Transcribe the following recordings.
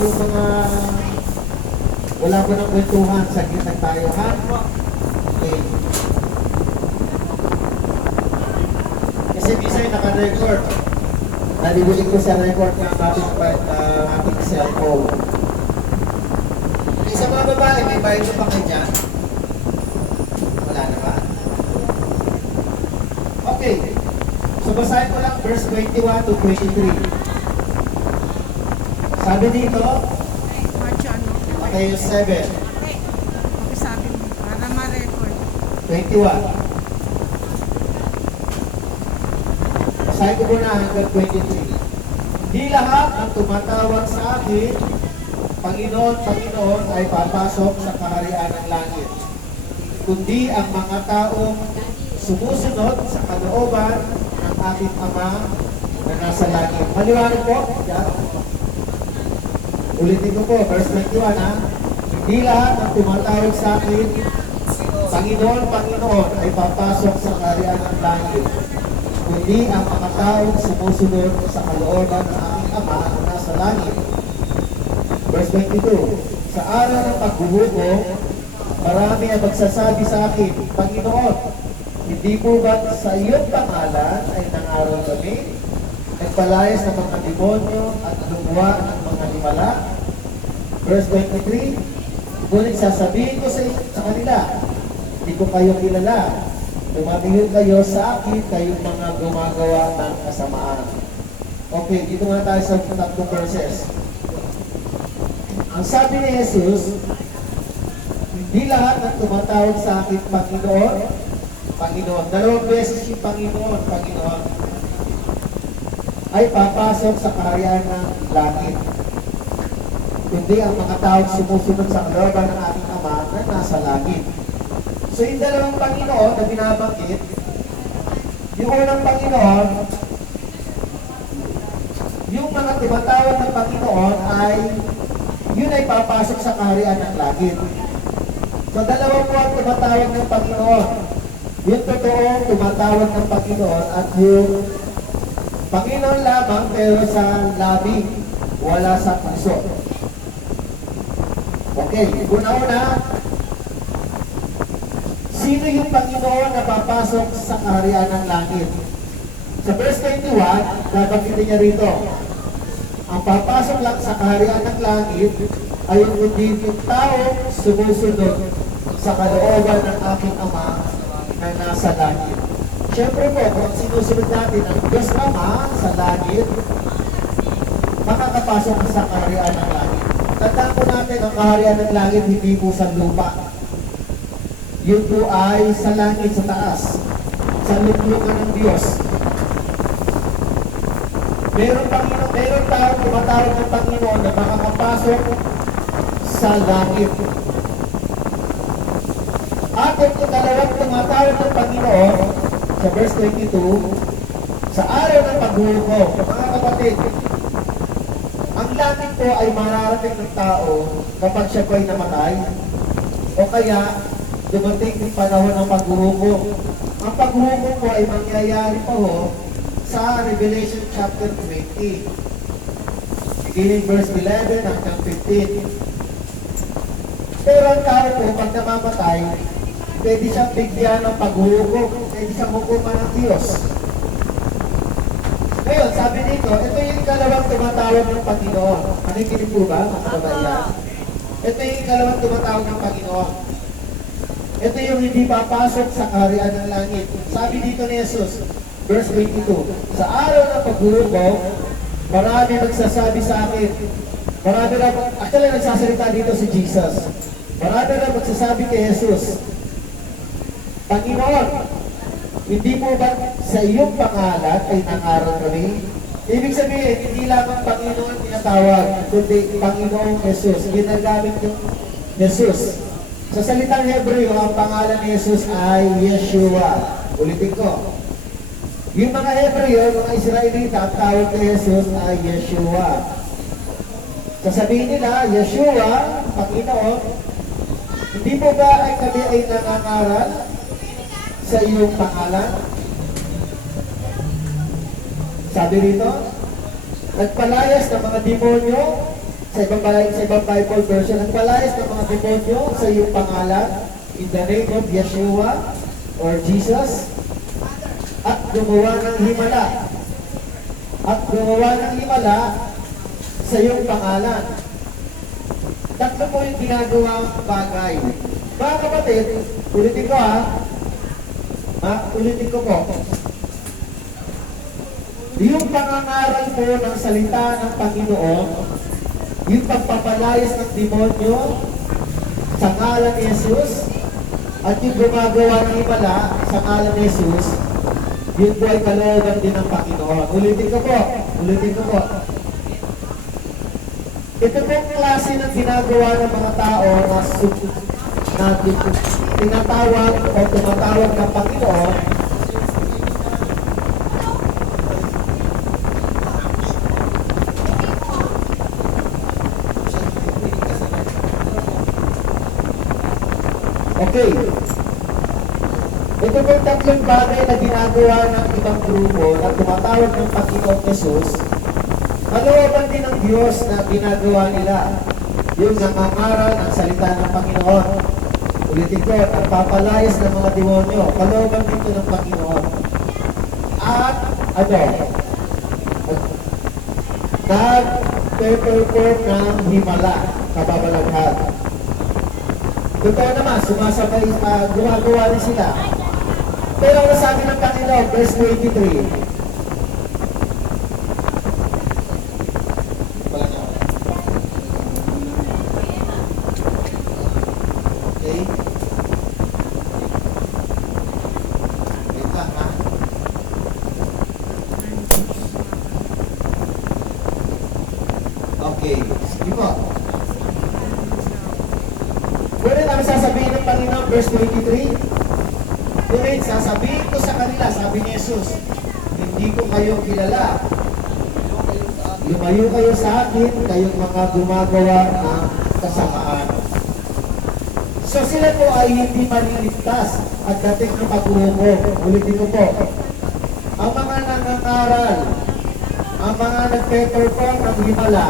yung mga wala ko ng kwentuhan, saglit lang tayo, ha? Okay. Kasi minsan naka-record. Nalibulig ko sa record ng ating cellphone. Sa mga babae, may bayad pa kayo dyan? Wala naman. Okay. So basahin ko lang verse 21 to 23. Sabi dito, Matthew 7. Sabi mo, para ma-record. 21. Basahin ko muna hanggang 23. Di lahat ng tumatawag sa akin, Panginoon, Panginoon, ay papasok sa kaharian ng langit, kundi ang mga taong sumusunod sa kalooban ng aking Ama na nasa langit. Maliwanag po? Yan. Ulitin ko po, verse 21 ha. Hindi lahat ng tumatawag sa akin, Panginoon, Panginoon, ay papasok sa kaharian ng langit, kundi ang mga taong sumusunod sa kalooban ng aking Ama na nasa langit. Verse 22, sa araw ng pagbubuko, marami ang magsasabi sa akin, Panginoon, hindi po ba sa iyong pangalan ay nangaral kami, nagpalayas ng mga demonyo at lumuwa ng mga himala? Verse 23, ngunit sasabihin ko sa kanila, hindi ko kayo kilala, tumatingin kayo sa akin, kayong mga gumagawa ng kasamaan. Okay, dito muna tayo sa tatlong verses. Ang sabi ni Jesus, hindi lahat ng tumatawag sa akin, Panginoon, Panginoon. Dalawang beses yung Panginoon, Panginoon, ay papasok sa kaharian ng langit. Kundi ang mga taong sumusunod sa kalooban ng aking Ama na nasa langit. So yung dalawang Panginoon na binabanggit, yung unang Panginoon, yung mga tumatawag ng Panginoon ay yun ay papasok sa kaharian ng langit. So dalawa po ang tumatawag ng Panginoon. Yung totoong tumatawag ng Panginoon at yung Panginoon lamang pero sa labi, wala sa puso. Okay, una-una, sino yung Panginoon na papasok sa kaharian ng langit? Sa verse 21, nabagitin niya rito, ang papasok lang sa kaharian ng langit ay yung tao sumusunod sa kalooban ng aking Ama na nasa langit. Siyempre po, kung sinusunod natin ang Diyos Ama sa langit, makakapasok sa kaharian ng langit. Tandaan po natin, ang kaharian ng langit hindi po sa lupa. Yun po ay sa langit sa taas, sa luklukan ng Diyos. Meron tao tumatawag ng Panginoon na makakapasok sa langit. At kung dalawang tumatawag ng Panginoon, sa verse 22, sa araw ng paghuhukom, mga kapatid, ang langit po ay mararating ng tao kapag siya po ay namatay, o kaya dumating yung panahon ng paghuhukom. Ang paghuhukom po ay mangyayari pa ho sa Revelation chapter 20. Beginning verse 11 hanggang 15. Pero ang tao po, pag namamatay, pwede siyang bigyan ng paghuhukom, pwede siyang hukuman ng Diyos. Ngayon, sabi dito, ito yung ikalawang tumatawag ng Panginoon. Nakikinig po ba, mga kabayan? Ito yung ikalawang tumatawag ng Panginoon. Ito yung hindi papasok sa kaharian ng langit. Sabi dito ni Jesus, verse 22, sa araw ng paghuhukom, marami magsasabi sa akin, marami na, actually nagsasalita dito si Jesus, marami na magsasabi kay Jesus, Panginoon, hindi po ba sa iyong pangalan ay nangaral kami? Ibig sabihin, hindi lamang Panginoon tinatawag, kundi Panginoong Jesus. Ginagamit yung Jesus. Sa salitang Hebreo, ang pangalan ni Jesus ay Yeshua. Ulitin ko. Yung mga Hebreo, mga Israelita, ang tawag kay Jesus ay Yeshua. Sasabihin nila, Yeshua, Panginoon, hindi po ba ay kami ay nangangaral sa iyong pangalan? Sabi rito, nagpalayas ng mga demonyo sa ibang Bible version, nagpalayas ng mga demonyo sa iyong pangalan, in the name of Yeshua or Jesus, at gumawa ng himala. At gumawa ng himala sa iyong pangalan. Tatlo po yung ginagawang bagay. Mga kapatid, ulitin ko ulitin ko po. Yung pangangaral po ng salita ng Panginoon, yung pagpapalayas ng demonyo sa ngalan ni Jesus, at yung gumagawa ng himala sa ngalan ni Jesus, yun po ay kalooban din ng Panginoon. Ulitin ko po. Ito pong klase ng ginagawa ng mga tao na tinatawag o tumatawag ng Panginoon. Okay. Ito pong tatlong bagay na ginagawa ng ibang grupo na tumatawag ng Panginoon Jesus, kalooban din ng Diyos na ginagawa nila. Yung nangangaral ng salita ng Panginoon. Ulitin ko, ang papalayas ng mga demonyo, kalooban dito ng Panginoon. At nag-perform ng himala, kababalaghan. Totoo naman, sumasabay, gumagawa rin sila. Pero ang sabi ng Panginoon, verse 23. Okay? Wait lang ha. Okay, sige po. Ngunit ang sasabihin ng Panginoon, verse 23, ngunit sasabihin ko sa kanila, sabi ni Jesus, hindi ko kayo kilala. Lumayo kayo sa akin, kayong mga gumagawa ng kasamaan. So sila po ay hindi maliligtas at dating ng pag-uhukom. Ulitin ko po, ang mga nangangaral, ang mga nagpe-perform ng himala,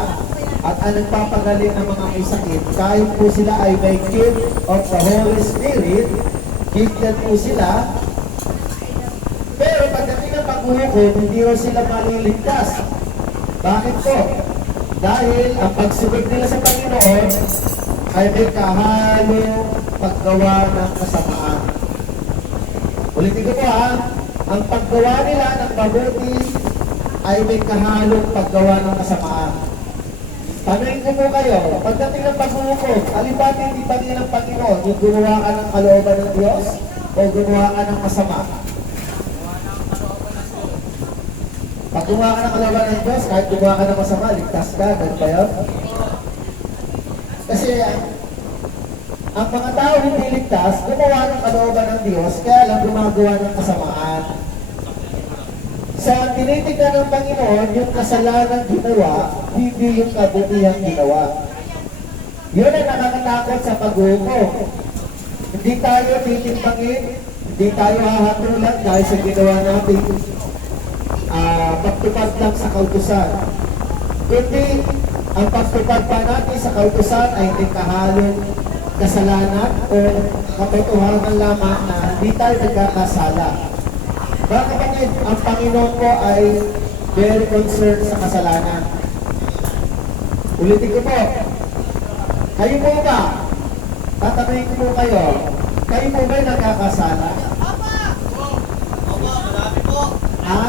at ang nagpapagaling ng mga may sakit, kahit po sila ay may gift of the Holy Spirit, gifted po sila, pero pagdating ng paghuhukom, hindi rin sila maliligtas. Bakit po? Dahil ang pagsunod nila sa Panginoon ay may kahalong paggawa ng kasamaan. Ulitin ko po ang paggawa nila ng mabuti ay may kahalong paggawa ng kasamaan. Tanungin ko po kayo, pagdating ng paghuhukom, alipati hindi pa din ng Panginoon yung gumawa ka ng kalooban ng Diyos o gumawa ka ng masama? Pag gumawa ka ng kalooban ng Diyos, kahit gumawa ka ng masama, ligtas ka, ganun ba yun? Kasi ang mga tao hindi ligtas, gumawa ng kalooban ng Diyos, kaya lang gumagawa ng kasamaan. Sa tinitignan ng Panginoon, yung kasalanan ginawa, hindi yung kabutihan ginawa. Yun ang nakakatakot sa paghuhukom. Hindi tayo titimbangin, hindi tayo hahatulan dahil sa ginawa natin pagtupad lang sa kautusan. Kundi, ang pagtupad pa natin sa kautusan ay hindi kahalong kasalanan o katotohanan lamang na hindi tayo nagkakasala. Mga kapatid, ang Panginoon ko ay very concerned sa kasalanan. Ulitin ko po, kayo po ba? Tatanungin ko po kayo, kayo po ba'y nagkakasala? Marami po. Ha?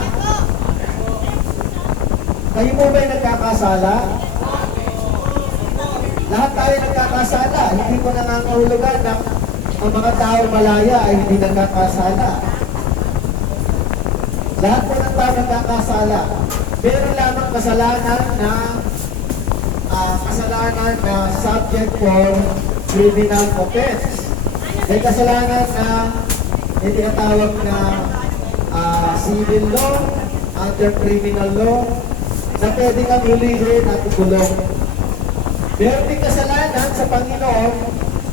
Kayo po ba'y nagkakasala? Lahat tayo nagkakasala. Hindi ko nangangahulugan na ang mga tao malaya ay hindi nagkakasala. Lahat po ng tao nagkakasala. Pero lamang kasalanan na subject for criminal offense. May kasalanan na tinatawag na civil law, under criminal law, na pwede kang hulihin at ikulong. Meron din kasalanan sa Panginoon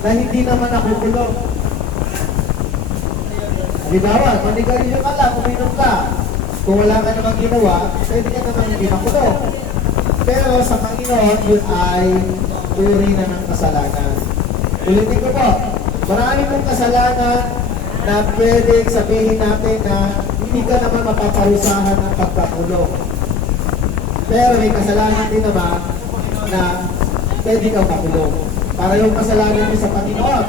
na hindi naman nakukulong. Halimbawa, manigarilyo ka lang, uminom ka. Kung wala ka namang ginawa, pwede ka naman hindi makulong. Pero sa Panginoon, yun ay uri na ng kasalanan. Ulitin ko po, marami pong kasalanan na pwedeng sabihin natin na hindi ka naman mapaparusahan ng pagkakulong. Pero may kasalanan din naman na pwede kang makulong. Para yung kasalanan mo sa Panginoon.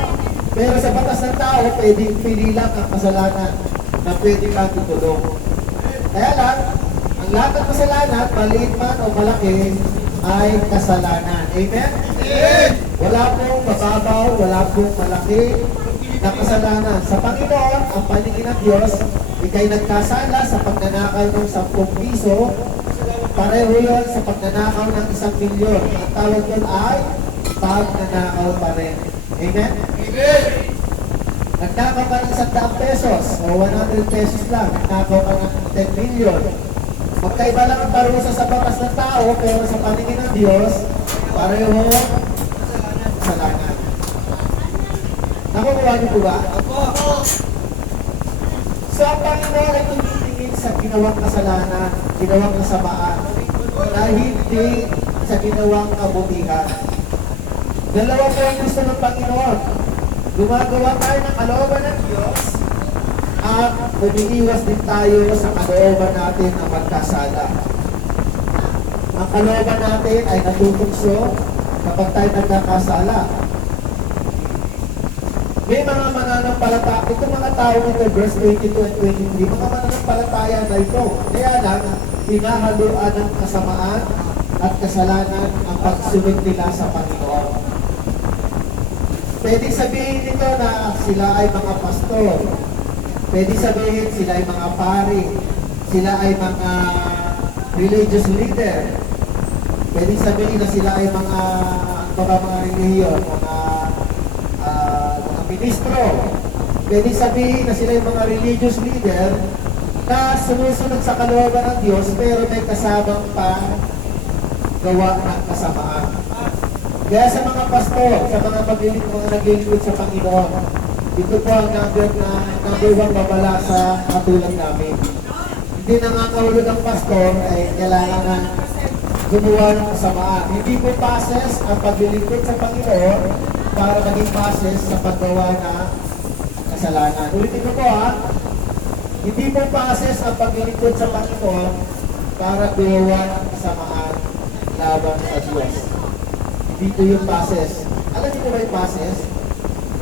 Pero sa batas ng tao, pwedeng pili lang ang kasalanan na pwede kang ikulong. Kaya lang, ang lahat ng kasalanan, maliit man o malaki, ay kasalanan. Amen? Amen! Wala pong mababaw, wala pong malaki na kasalanan. Sa Panginoon, ang paningin ng Diyos, ikay nagkasala sa pagnanakaw ng 10 piso, pareho yun sa pagnanakaw ng 1 milyon. Ang tawag doon ay pagnanakaw pa rin. Amen? Amen! Nagnakaw ka ng 100 pesos o 100 pesos lang, nagnakaw ka ng 10 million. Magkaiba lang ang parusa sa batas ng tao, pero sa paningin ng Diyos, pareho kasalanan. Nakukuha niyo po ba? So ang Panginoon ay tumitingin sa ginawang kasalanan, ginawang kasamaan, na hindi sa ginawang kabutihan. Dalawa po ang gusto ng Panginoon. Gumagawa tayo ng kalooban ng Diyos at umiiwas din tayo sa kalooban natin na magkasala. Ang kalooban natin ay natutugso kapag tayo nagkakasala. May mga mananampalataya, itong mga tao nito, verse 22 and 23, mga mananampalataya na ito. Kaya lang, hinahaluan ng kasamaan at kasalanan ang pagsunod nila sa Panginoon. Pwede sabihin nito na sila ay mga pastor. Pwede sabihin sila ay mga pari. Sila ay mga religious leader. Pwede sabihin na sila ay mga relihiyon, mga ministro. Pwede sabihin na sila ay mga religious leader na sumusunod sa kalooban ng Diyos pero may kasamang pa gawa ng kasamaan. Kaya sa mga pastor, sa mga naglilingkod sa Panginoon, ito po ang number one babala sa katulad namin. Hindi nangangahulog ang pastor ay kailangan na gumawa ng kasamaan. Hindi po pases ang paglilingkod sa Panginoon para maging pases sa paggawa ng kasalanan. Ulitin ko po ha, hindi po pases ang paglilingkod sa Panginoon para gumawa ng kasamaan laban sa Diyos. Dito yung passes. Alam niyo ba yung passes?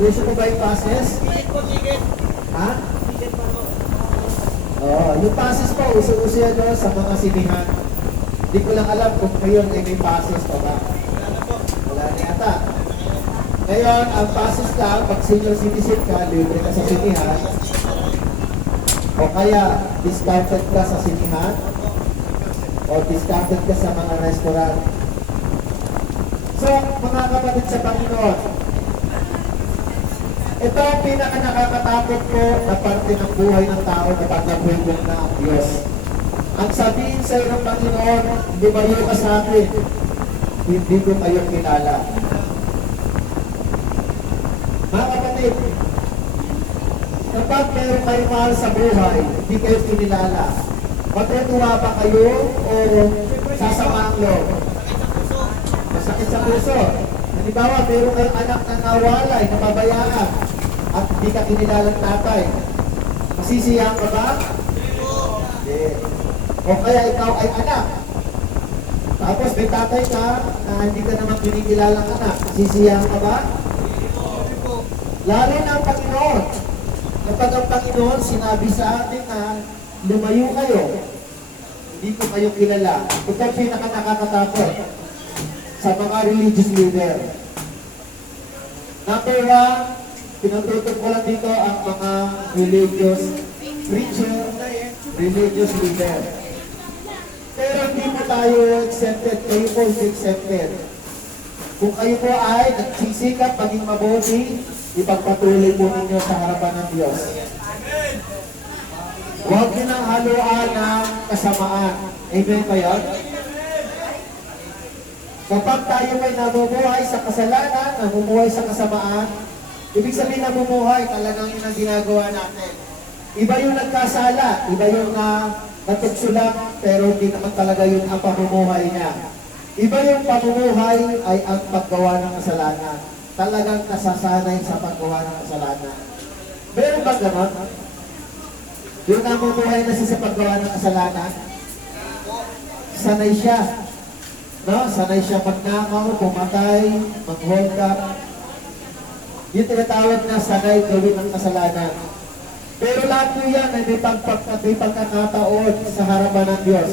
Gusto mo ba yung passes? Ha? Yung passes po, uso-uso yan sa mga sinihan. Hindi ko lang alam kung ngayon ay may passes pa ba. Wala na yata. Ngayon, ang passes lang, pag senior citizen ka, libre ka sa sinihan. O kaya, discounted ka sa sinihan. O discounted ka sa mga restaurant. So, mga kapatid sa Panginoon, ito ang pinaka-nakakatakot ko na parte ng buhay ng tao na pagnabuhay na ang Diyos. Ang sabihin sa iyo ng Panginoon, lumayo ka sa akin, hindi ko kayo kilala. Mga kapatid, kapag meron kayo mahal sa buhay, hindi kayo kinilala, matutuwa ba kayo o sasama ang loob? Masakit sa puso. Halimbawa, meron kayong anak na nawalay, napabayaan, at hindi ka kinilalang tatay. Masisiyahan ka ba? Hindi. O kaya ikaw ay anak. Tapos may tatay ka na hindi ka naman kinikilalang anak. Masisiyahan ka ba? Lalo na ang Panginoon. Kapag ang Panginoon sinabi sa atin na lumayo kayo, hindi ko kayo kilala. Ito ang pinaka-nakakatakot sa mga religious leader. Number one, pinututok ko lang dito ang mga religious preacher, religious leader. Pero hindi po tayo accepted, kayo po accepted. Kung kayo po ay nagsisikap maging mabuti, ipagpatuloy po ninyo sa harapan ng Diyos. Huwag nyo nang haluan ng kasamaan. Amen ba yan? Kapag tayo may namumuhay sa kasalanan, namumuhay sa kasamaan, ibig sabihin namumuhay, talagang yun ang ginagawa natin. Iba yung nagkasala, iba yung natugso lang, pero hindi naman talaga yun ang pamumuhay niya. Iba yung pamumuhay ay ang paggawa ng kasalanan. Talagang nasasanay sa paggawa ng kasalanan. Meron ba ganon? Yung namumuhay na siya sa paggawa ng kasalanan, sanay siya. No? Sanay siya magnakaw, pumatay, mag-hold up. Yung tinatawag na sanay gawin ng kasalanan. Pero lahat po yan ay may pagkakataon sa harapan ng Diyos.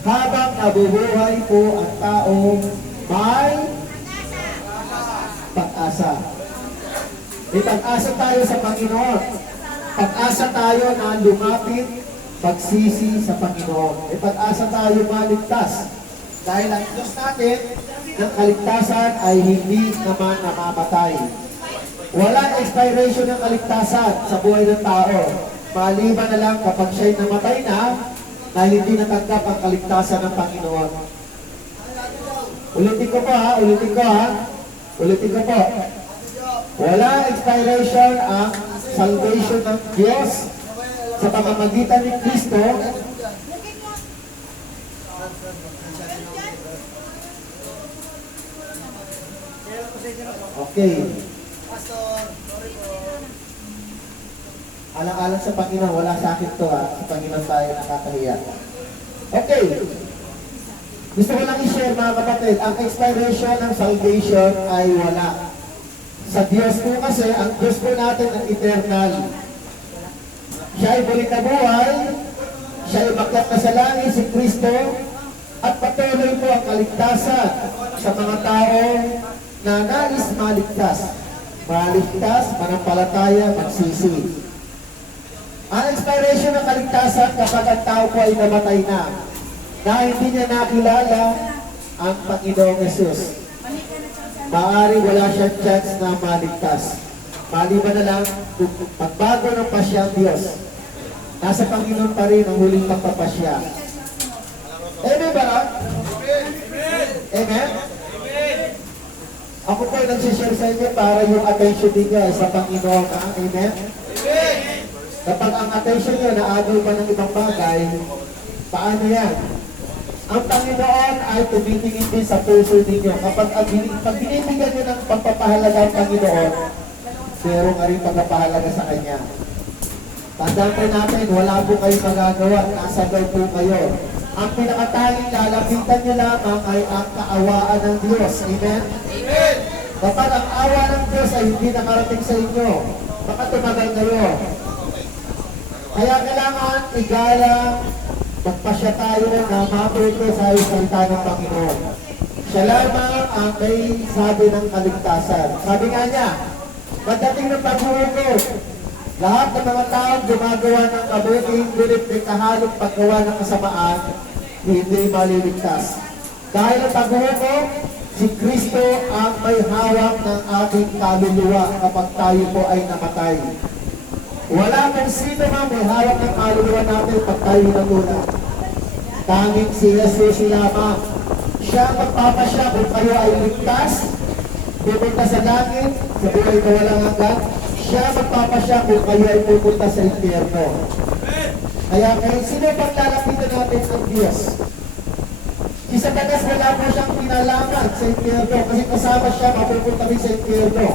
Habang nabubuhay po ang taong may pag-asa. May pag-asa tayo sa Panginoon. Pag-asa tayo na lumapit, pagsisi sa Panginoon. May pag-asa tayo maligtas. Dahil ang Diyos natin ng kaligtasan ay hindi naman namamatay. Walang expiration ng kaligtasan sa buhay ng tao. Maliban na lang kapag siya'y namatay na hindi natanggap ang kaligtasan ng Panginoon. Ulitin ko po ha. Walang expiration ang salvation ng Diyos sa pamamagitan ni Kristo. Okay. Alang-alang sa Panginoon, wala sa akin to ha. Sa Panginoon tayo nakakahiya. Okay. Gusto ko lang i-share mga kapatid, ang expiration ng salvation ay wala. Sa Diyos po kasi, ang Diyos po natin ang eternal. Siya ay bulit na buhay, siya ay umakyat na sa langit, si Kristo, at patuloy po ang kaligtasan sa mga tao na nais maligtas. Maligtas, manampalataya, magsisi. Ang expiration ng kaligtasan kapag ang tao po ay namatay na hindi niya nakilala ang Panginoong Yesus. Maaari wala siyang chance na maligtas. Maliban na lang, pagbago ng pasyang Diyos, nasa Panginoon pa rin ang huling pagpapasya. Amen ba lang? Amen? Ako po ay nagsishare sa inyo para yung attention ninyo ay sa Panginoon. Amen? Kapag ang attention nyo naagaw pa ng ibang bagay, paano yan? Ang Panginoon ay tumitingin din sa puso ninyo. Pag binibigyan nyo ng pagpapahalaga ang Panginoon, pero nga rin pagpapahalaga sa Kanya. Tandaan po natin, wala po kayong magagawa. Nasa daw po kayo. Ang pinakatanging lalapitan nyo lamang ay ang kaawaan ng Diyos. Amen? Amen! Kapag ang awa ng Diyos ay hindi nakarating sa inyo, baka tumagal kayo. Kaya kailangan igalang magpasya tayo na matuto sa salita ng Panginoon. Siya lamang ang may sabi ng kaligtasan. Sabi nga niya, pagdating ng paghuhukom, lahat ng mga taong gumagawa ng kabuting, ngunit may kahalong paggawa ng kasamaan, hindi maliligtas. Dahil ang paghuhukom, si Kristo ang may hawak ng ating kaluluwa kapag tayo po ay namatay. Wala kang sino man may hawak ng kaluluwa natin pag tayo namulat. Tanging si Jesus lamang. Siya ang magpapasya kung kayo ay ligtas, pupunta sa langit, sa buhay na walang hanggan. Siya ang magpapasya kung kayo ay pupunta sa impyerno. Kaya sino pang lalapitan natin sa Diyos? Si Satanas wala po siyang pinalaman sa impyerno kasi kasama siya mapupunta rin sa impyerno.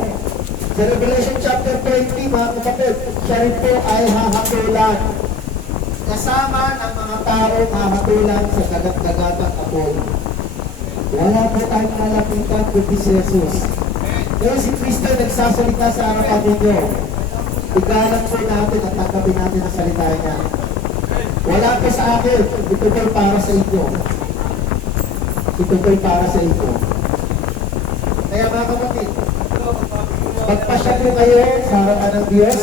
Sa Revelation chapter 20, mga kapatid, siya rin po ay hahatulan. Kasama ng mga tao hahatulan sa dagat-dagatang apoy. Wala po tayong nalapitan kundi si Jesus. Ngayon si Kristo nagsasalita sa harapan ninyo. Igalang po natin at tanggapin natin ang salita niya. Wala po sa akin, ito po'y para sa inyo. Ito po'y para sa inyo. Kaya mga kapatid, magpasya po kayo sa harapan ng Diyos.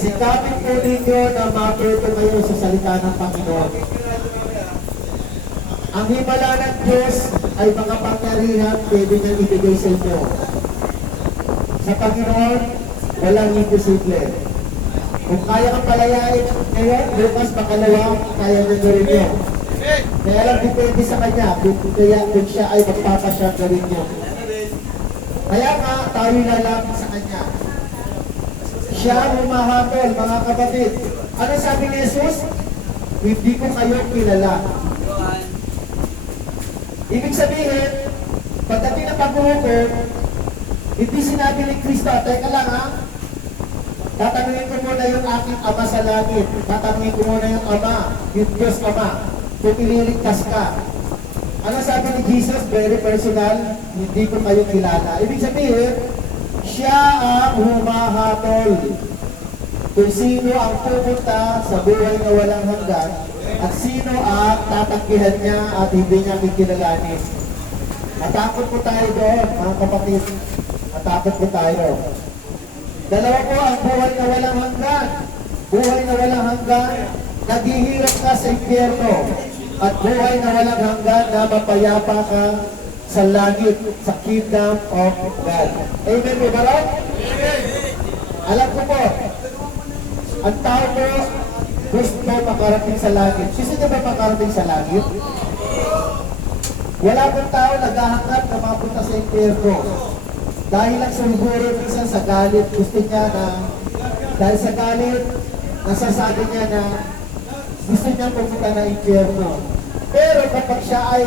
Sikapin po ninyo na matuto kayo sa salita ng Panginoon. Ang himala ng Diyos ay makapangyarihan pwede niyang ibigay sa inyo. Sa Panginoon, walang imposible. Kung kaya kang palayain ngayon, bukas makalawa, kaya niyo rin yun. Kaya lang depende sa Kanya kung siya ay magpapasya gawin niyo. Kaya nga, tayo na lang sa Kanya. Siya ang humahabol, mga kapatid. Ano sabi ni Jesus? Hindi ko kayo kilala. Ibig sabihin, pagdating ng paghuhukom, hindi sinabi ni Kristo, teka lang ha, tatanungin ko muna yung aking Ama sa langit. Tatanungin ko muna yung Ama, yung Diyos Ama, kung ililigtas ka. Ano sabi ni Jesus? Very personal, hindi ko kayo kilala. Ibig sabihin, siya ang humahatol kung sino ang pupunta sa buhay na walang hanggan at sino ang tatanggihan niya at hindi niya kikilalanin. Matakot po tayo doon, mga kapatid. Matakot po tayo. Dalawa po ang buhay na walang hanggan. Buhay na walang hanggan, naghihirap ka sa impyerno. At buhay na walang hanggan na mapayapa ka sa langit, sa kingdom of God. Amen po ba ron? Alam ko po, ang tao po gusto makarating sa langit. Gusto niyo ba makarating sa langit? Wala pong tao naghahangad na mapunta sa impyerno. Dahil lang siguro minsan sa galit, gusto niya na, dahil sa galit, nasasabi niya na gusto niya pumunta na impyerno. Pero kapag siya ay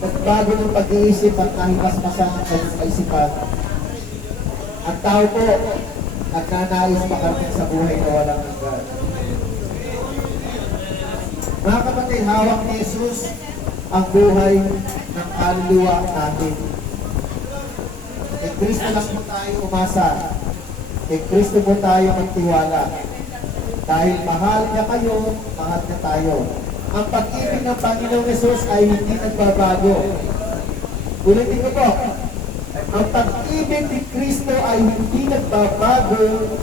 nagbago ng pag-iisip at nahimasmasan ang kanyang kaisipan, ang tao po nagnanais makarating sa buhay na walang hanggan. Mga kapatid, hawak ni Jesus ang buhay ng kaluluwa natin. Kay Kristo lang po tayo umasa. Kay Kristo po tayo magtiwala. Dahil mahal niya kayo, mahal niya tayo. Ang pag-ibig ng Panginoong Jesus ay hindi nagbabago. Ulitin ko po, ang pag-ibig ni Kristo ay hindi nagbabago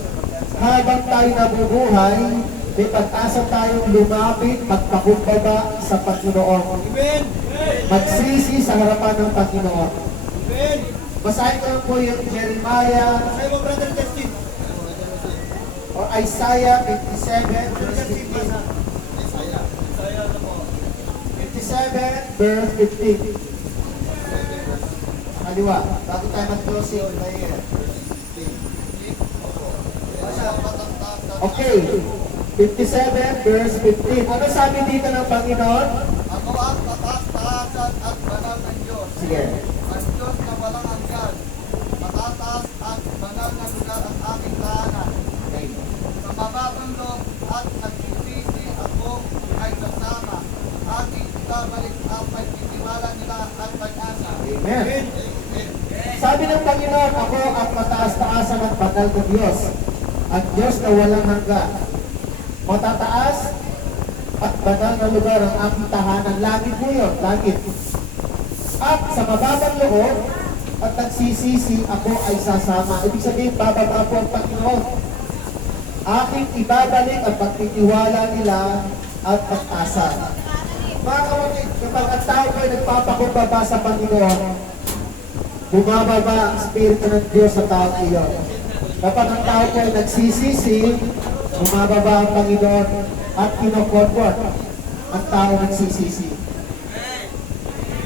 habang tayo nabubuhay, may pag-asa tayong lumapit, magpakumbaba sa Panginoon. Magsisi sa harapan ng Panginoon. Basahin ko lang po yung Jeremiah or Isaiah 57 verse 15. 57 verse 15. Kaliwa, bago tayo mag-closing prayer. Okay, 57 verse 15. Ano sabi dito ng Panginoon? Ako ang mataas-taasan at banal ng Diyos. Sige. Ang Diyos na walang hanggan. Matataas at banal na lugar ang aking tahanan. Okay. Sa mababang loob at nagsisisi ako ay kasama. Aking ibabalik ang pagtitiwala nila at pag-asa. Amen. Sabi ng Panginoon, ako ang mataas-taasan at banal na Diyos. Ang Diyos na walang hanggan. Matataas at banal na lugar ang aking tahanan. Langit po yun, langit. At sa mababang loob at nagsisisi, ako ay sasama. Ibig sabihin, bababa po ang Panginoon. Aking ibabalik ang pagtitiwala nila at pag-asa. Mga kapatid, kapag ang tao ko ay nagpapakumbaba sa Panginoon, bumababa ang Espiritu ng Diyos sa tao iyon. Kapag ang tao ko ay nagsisisi, bumababa ang Panginoon at kinokomfort ang tao nagsisisi.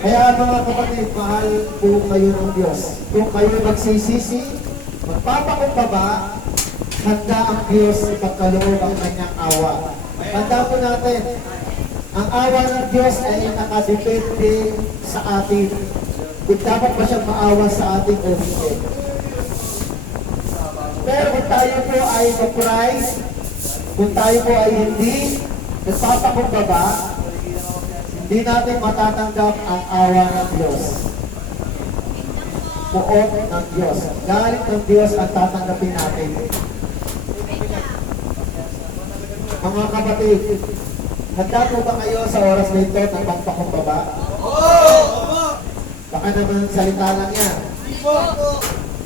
Kaya mga kapatid, mahal po kayo ng Diyos. Kung kayo nagsisisi, magpapakumbaba, handa ang Diyos ipagkaloob ang kanyang awa. Handa po natin, ang awa ng Diyos ay nakadepende sa atin. Kung dapat ba siyang maawa sa ating o hindi. Pero kung tayo po ay ma-prize, kung tayo po ay hindi nagpapakumbaba, hindi natin matatanggap ang awa ng Diyos. Puot ng Diyos. Galit ng Diyos ang tatanggapin natin. Mga kapatid, handa po ba kayo sa oras na ito ng magpakumbaba? Baka naman salita lang yan.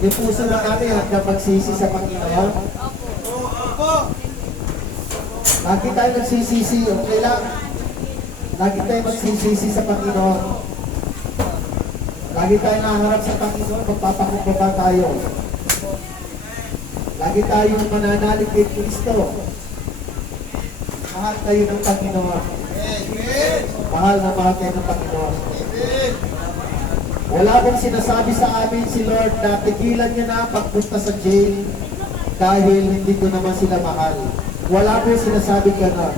Yung puso na natin handa magsisi sa Panginoon. Lagi tayo nagsisisi, okay lang. Lagi tayo magsisisi sa Panginoon. Lagi tayo naharap sa Panginoon, magpapakumbaba tayo. Lagi tayo mananalig kay Kristo. Mahal tayo ng Panginoon. Mahal na mahal tayo ng Panginoon. Wala pong sinasabi sa amin si Lord na tigilan niya na pagpunta sa jail dahil hindi ko naman sila mahal. Wala pong sinasabi gano'n.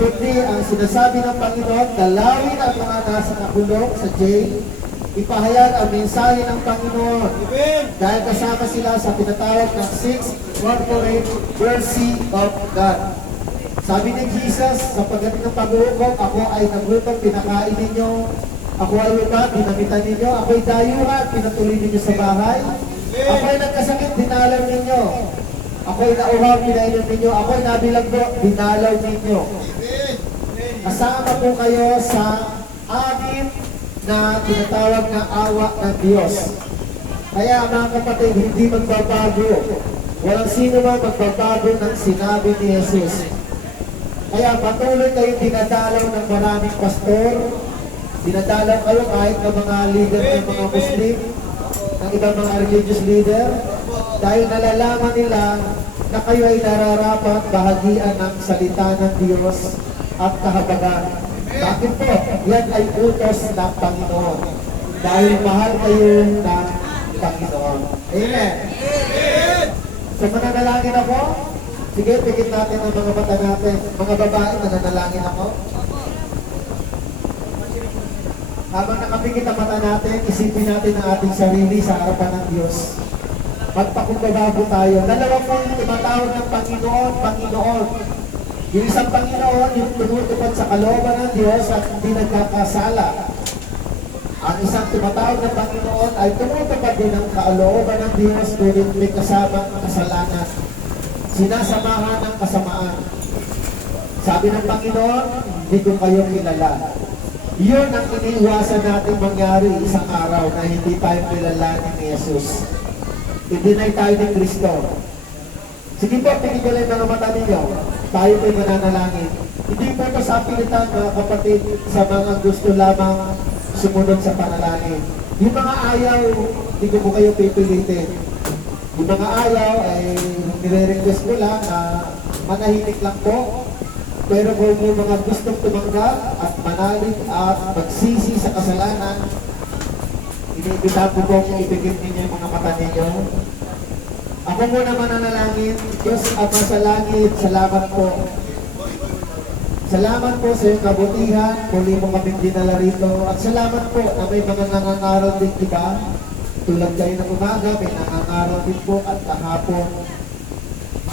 kundi ang sinasabi ng Panginoon, dalawin ang mga nasa nakulong sa jail, ipahayag ang mensahe ng Panginoon. Dahil kasama sila sa tinatawag ng 6 corporate mercy of God. Sabi ni Jesus, sa pagdating ng pag-uukom, ako ay nagutom, pinakain ninyo. Ako ay umat, pinamitan ninyo. Ako ay dayuhan, pinatuloy ninyo sa bahay. Ako ay nagkasakit, dinalaw ninyo. Ako ay nauhaw, pinainom ninyo. Ako ay nabilagdo, dinalaw ninyo. Kasama po kayo sa amin na tinatawag na awa ng Diyos. Kaya mga kapatid, hindi magbabago. Walang sino man magbabago ng sinabi ni Jesus. Kaya patuloy kayong dinadalaw ng maraming pastor, dinadalaw kayo kahit ng mga leader ng mga Muslim, ng ibang mga religious leader, dahil nalalaman nila na kayo ay nararapat bahagian ng salita ng Diyos at kahabagan. Bakit po? Yan ay utos ng Panginoon. Dahil mahal kayo ng Panginoon. Amen. So mananalangin ako. Sige, pikit natin ang mga mata natin. Mga babae, mananalangin ako. Habang nakapikit ang mata natin, isipin natin ang ating sarili sa harapan ng Diyos. Magpakumbaba po tayo. Dalawa po yung tumatawag ng Panginoon, Panginoon. Yung isang Panginoon, yung tumutupad sa kalooban ng Diyos at hindi nagkakasala. Ang isang tumatawag ng Panginoon ay tumutupad din ng kalooban ng Diyos, ngunit may kasamang kasalanan. Sinasamahan ng kasamaan. Sabi ng Panginoon, hindi ko kayo kilala. Yun ang iniiwasan natin mangyari isang araw na hindi tayo kilala ni Jesus. I-deny tayo ni Kristo. Sige po, tingin mga mata ninyo. Tayo po'y mananalangin. Hindi po ito sa pilitan, mga kapatid, sa mga gusto lamang sumunod sa panalangin. Yung mga ayaw, hindi ko po kayo pipilitin. Yung mga ayaw ay nire-request ko lang na manahimik lang po. Pero kung yung mga gustong tumanggap at manalig at magsisi sa kasalanan, iniimbita ko po kung ibigin ninyo yung mga mata ninyo. Ako muna mananalangin. Diyos Ama sa langit, salamat po. Salamat po sa iyong kabutihan. Muli mo kami dinala rito. At salamat po na may mga nangangaral din iba. Tulad kayo ng umaga, may nangangaral din po at kahapon.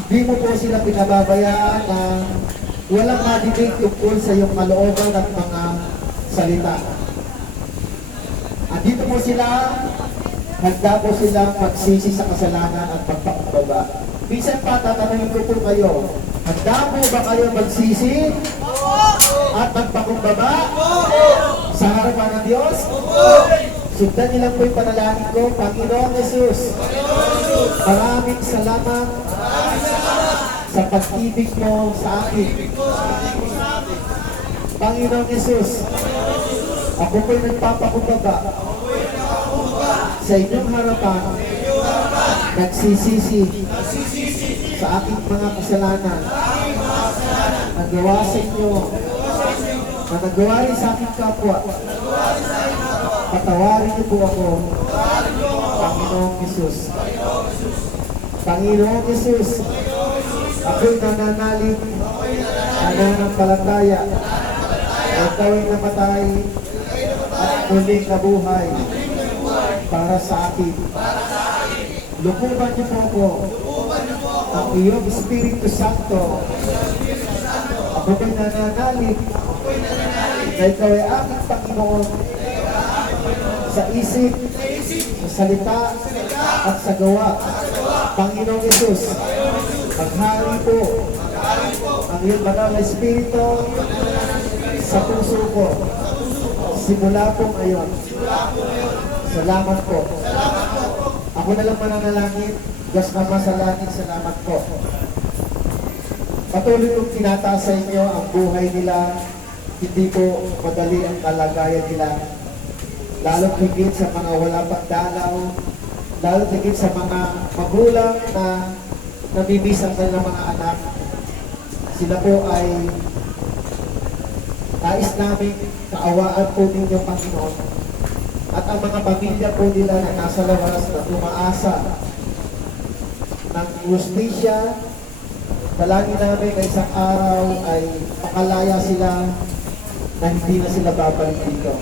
Hindi mo po sila pinababayaan na walang madinig tungkol sa iyong kalooban at mga salita. At dito po sila, handa po silang magsisi sa kasalanan at magpakumbaba. Minsan pa, tatanungin ko po kayo, handa po ba kayo magsisi at magpakumbaba sa harapan ng Diyos? Sundan nilang po yung panalangin ko, Panginoong Jesus, maraming salamat sa pag-ibig mo sa akin. Panginoong Jesus, ako po'y nagpapakumbaba sa inyong harapan, nagsisisi sa aking mga kasalanan, nagawa sa inyo, na nagawa rin sa aking kapwa. Patawarin niyo po ako, Panginoong Jesus. Panginoong Jesus, ako'y nananalig, nananampalataya, ikaw ay namatay at muling nabuhay para sa akin. Lukuban niyo po ako ang iyong Espiritu Santo. Ako ay nananalig na ikaw ay aking Panginoon sa isip, sa salita, at sa gawa. Panginoong Jesus, maghari po ang iyong banal na Espiritu sa puso ko. Simula po ngayon. Salamat po. Ako na lang mananalangin. Diyos na masalangin, salamat po. Patuloy kong tinataas sa inyo ang buhay nila. Hindi po madali ang kalagayan nila. Lalo higit sa mga wala pang dalaw. Lalo higit sa mga magulang na nabibis ang kanilang mga anak. Sila po ay nais namin kaawaan po ninyo, Panginoon. At ang mga pamilya po nila na nasa labas na umaasa ng justisya, Dalangin namin na isang araw ay makalaya sila na hindi na sila babalik dito.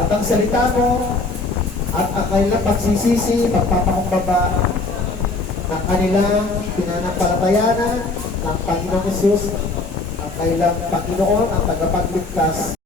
At ang salita mo at ang kanilang pagsisisi, pagpapakumbaba ng kanilang pinanampalatayanan ng Panginoong Hesus, ang kanilang Panginoon, ang tagapagligtas,